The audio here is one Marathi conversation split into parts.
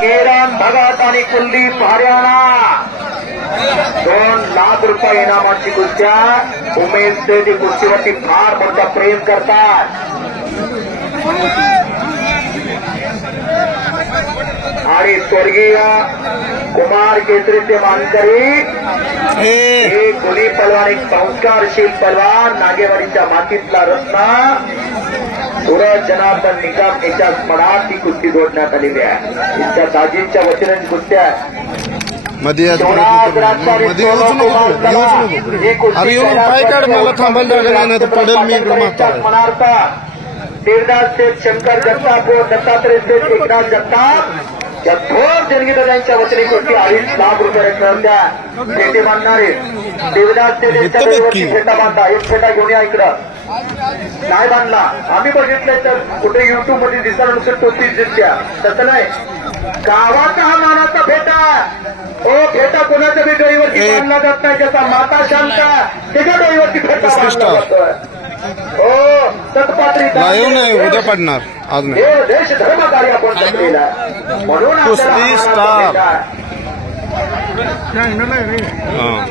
केरन भगत आणि कुलदीप हरियाणा 2 लाख रुपये इनामाची कुस्त्या. उमेश शेठ कुस्तीवरती फार मोठा प्रेम करतात आणि स्वर्गीय कुमार केसरीचे मानकरी हे गुणी पलवान, एक संस्कारशील पलवान, नागेवाडीच्या मातीतला रत्ना सूरज जनार्दन निकम याच्या स्मरणात ती कुस्ती जोडण्यात आलेली आहे. त्यांच्या दाजींच्या वतीने कुस्त्या मध्ये देवदास शेठ, शंकर जगताप, दत्तात्रय शेठ, एकनाथ जगताप या थोर जनगीतांच्या वतीने कुस्ती 2.5 लाख रुपये रकमेच्या फेटे बांधणारे देवदास शेठ यांच्या फेटा बांधा. एक फेटा घेऊन या इकडं. नाही बांधला आम्ही बघितलंय तर कुठे युट्यूब मध्ये दिसणार नुसतं टोपीच दिसत्या, तसं नाही. गावाचा हा मानाचा फेटा. ओ फेटा कोणाच्या बी डोईवरती बांधला जात नाही. त्याचा माता शांत त्याच्या डोईवरती फेटा बांधला जातोय. हो सतपात्री उद्या पडणार आज नाही. देश धर्म कार्य आपण केला म्हणून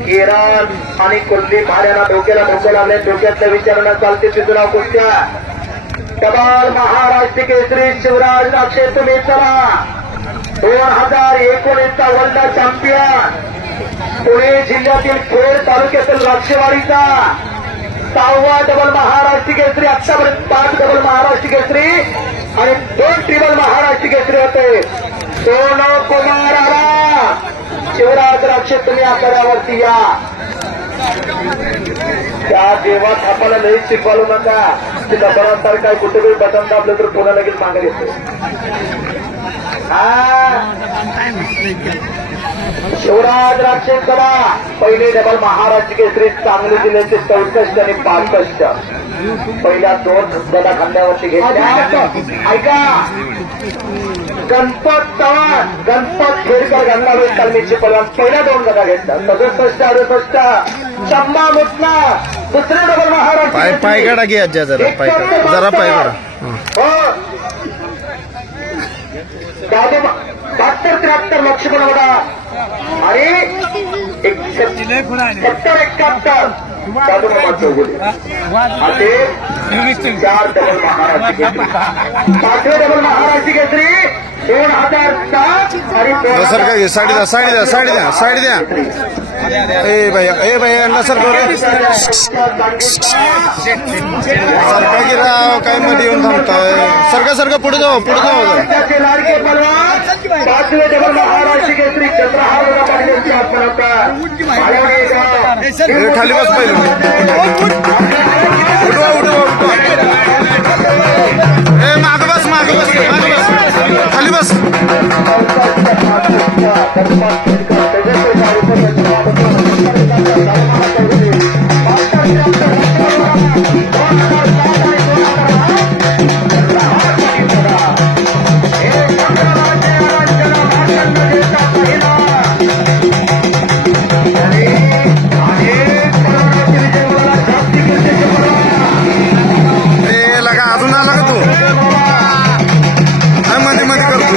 केरन आणि कुलदीप हरियाणा डोक्याला लागले. डोक्यातल्या विचारांना चालते तिथून कुस्त्या. डबल महाराष्ट्र केसरी शिवराज राक्षे तुम्ही चला 2019चा वर्ल्ड चॅम्पियन पुणे जिल्ह्यातील खेड तालुक्यातील राक्षेवाडीचा 6वा डबल महाराष्ट्र केसरी. आतापर्यंत 5 डबल महाराष्ट्र केसरी आणि 2 ट्रिबल महाराष्ट्र केसरी होते. सोनो कुमार आला. शिवराज राक्षे तुम्ही आकड्यावरती या. त्या देवात आपल्याला लई शिकवालू नका. ते दबाणासारखं काय कुठेही बटन दाबलं तर पुन्हा लगेच मागे येतो. शिवराज राक्षे सभा पहिले डबल महाराष्ट्र केसरी सांगली जिल्ह्याचे 64 आणि 65 पहिल्या 2 गदा खांद्यावरती घेतल्या. ऐका गणपत चव्हाण, गणपत खेडकर गंगावेल तालमीचे पलवान पहिल्या 2 गदा घेतल्या. 67, 68 शंभा मुतला. दुसरे डबल महाराष्ट्र पायगडा घ्या जरा पायगडा. हो 72-73 लक्ष्मण वडा आणि 70-71 असे 4 डबल महाराष्ट्र केसरी. 5वे डबल महाराष्ट्र केसरी 2007 आणि साडी द्या. ए भैया नसर सरका की राव काय मध्ये येऊन थांबताय. सरका पुढे जाऊ. लाडके पलवान 5वे डबल महाराष्ट्र केसरी चंद्रहार खाली बस पहिले. माग बस खाली बस. अजून आला का तू मध्ये करतो.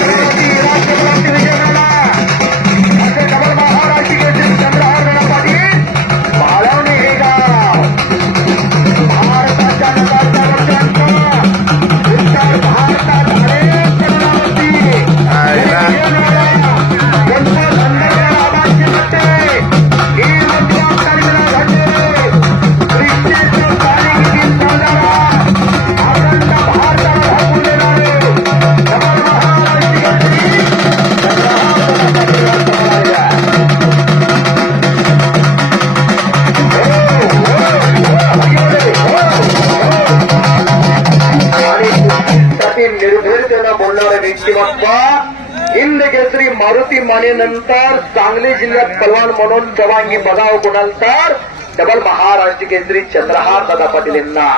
हिंद केसरी मारुती मानेनंतर सांगली जिल्ह्यात पलवान म्हणून जवांगी बघाव गुणांतर डबल महाराष्ट्र केसरी चंद्रहार दादा पाटील यांना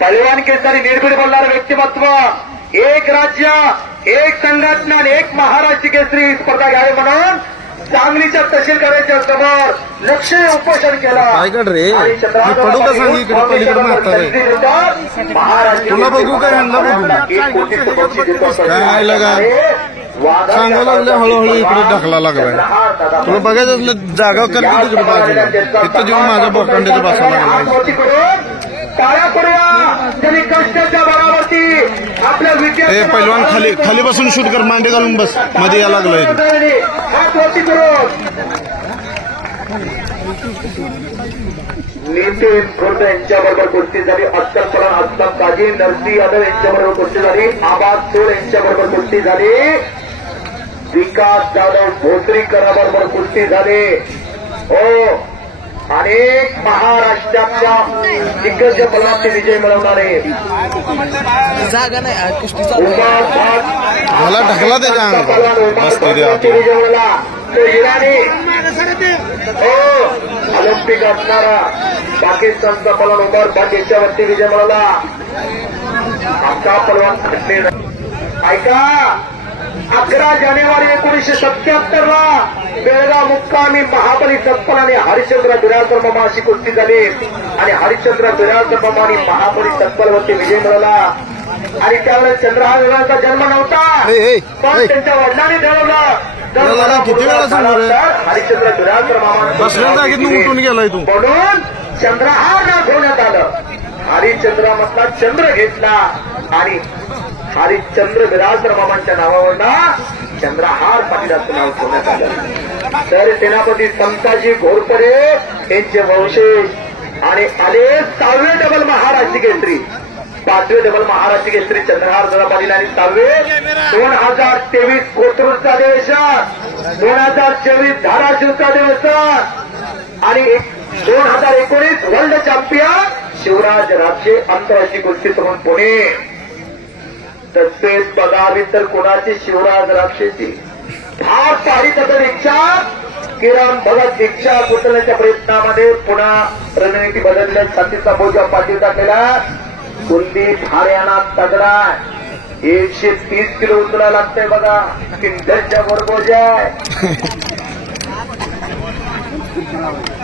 पलवान केसरी निर्भीड बोलणारं व्यक्तिमत्व, एक राज्य एक संघटना आणि एक महाराष्ट्र केसरी स्पर्धा घ्यावी म्हणून सांगलीच्या तहसील कार्याच्या समोर लक्ष उपोषण केलं आणि तुला बघू काय सांगायला लागल्या हळूहळू इकडे ढकला लागलाय. तुला बघायचं असलं जागा करते तिकडे बाजूला, तिथं जेव्हा माझ्या बोकांड्याचं बसायला लागलाय. टाळ्या करूया त्यांनी कष्टाच्या बळावरती आपल्या हे पैलवान खाली बसून शूट कर, मांडे घालून बस, मध्ये या लागलाय. हात वरती करून नितीन खोत यांच्याबरोबर कुस्ती झाली. अख्तर परान अस्लम काजी, नरसी यादव यांच्याबरोबर कुस्ती झाली. आबाद सोड यांच्याबरोबर कुस्ती झाली. विकास जाधव भोसरीकराबरोबर कुस्ती झाली. हो, अनेक महाराष्ट्राच्या दिग्गज पलाचे विजय मिळवणारे जागा नाही कुस्तीचा मला ढकला त्याच्या विजय मिळवला. तो इराणी हो ऑलिम्पिक असणारा पाकिस्तानचा पलवान उमर भट याच्यावरती विजय मिळवला. आमचा पलवान ऐका, 11 जानेवारी 1977 ला बेळगाव मुक्कामी महाबली सत्पल आणि हरिश्चंद्र बिराजकर मामा अशी कुस्ती झाली आणि हरिश्चंद्र बिराजकर मामा आणि महाबली सत्पलवरती विजय मिळवला. आणि त्यावेळेस चंद्रहार विराचा जन्म नव्हता, पण त्यांच्या वडिलांनी ठरवलं किती वेळा सांगू रे, हरिश्चंद्र बिराजकर मामा बसल्या जागेत उठून गेलाय तू. म्हणून चंद्रहार नाव ठेवण्यात आलं. हरिश्चंद्रामधला चंद्र घेतला आणि हरिश्चंद्र बिराजकर मामांच्या नावावरनं चंद्रहार पाटील असं नाव ठेवण्यात आलं. तर सेनापती समताजी घोरपडे यांचे वंशज आणि आले 6वे डबल महाराष्ट्र केसरी, 5वे डबल महाराष्ट्र केसरी चंद्रहार दादा पाटील आणि 6वे 2023 कोथरूडचा अधिवेशन, 2024 धाराशिवचा अधिवेशन आणि 2019 वर्ल्ड चॅम्पियन शिवराज राक्षे आंतरराष्ट्रीय कुस्ती म्हणून पुणे. तसेच बघावी तर कोणाची शिवराज राक्षेची फार पारी तसं इच्छा किरण भगत दीक्षा कुठल्याच्या प्रयत्नामध्ये पुन्हा रणनीती बदलल्या. छातीचा बोजा पाठीव टाकलेला कुलदीप हरियाणा तगडा 130 किलो उचलायला लागतंय बघा, किंडरच्या बरोबर आहे.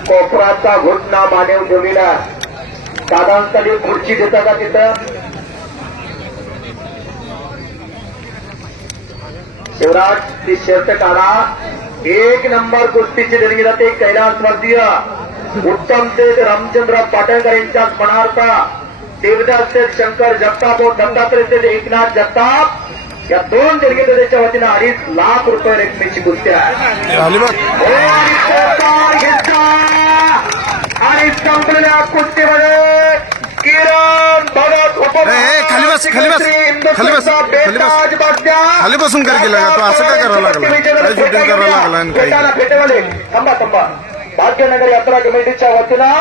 कोपराचा घोटणा मानेव ठेवलेला दादांसाठी खुर्ची देता का तिथं शिवराज ती शर्ट काढा. 1 नंबर कुस्तीची दिली जाते कैलास भारतीय उत्तम शेठ रामचंद्र पाटणकर यांच्या स्मरणार्थ देवदास शेठ शंकर जगताप व दत्तात्रय शेठ एकनाथ जगताप या 2 देणगीदाराच्या वतीनं 2.5 लाख रुपये रकमेची कुस्ती आहे. आणि संपलेल्या कुस्तीमध्ये किरण भगत खाली बसून काय केलं का तू, असं काय करायला लागला, काय शूटिंग करायला लागला. फेटेवाले थांबा भाग्यनगर यात्रा कमिटीच्या वतीनं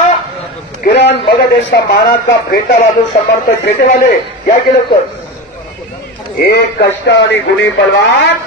किरण भगत यांचा मानाचा फेटा बाजू समर्थक फेटेवाले या केलं तर एक कष्ट आणि गुणी बलवान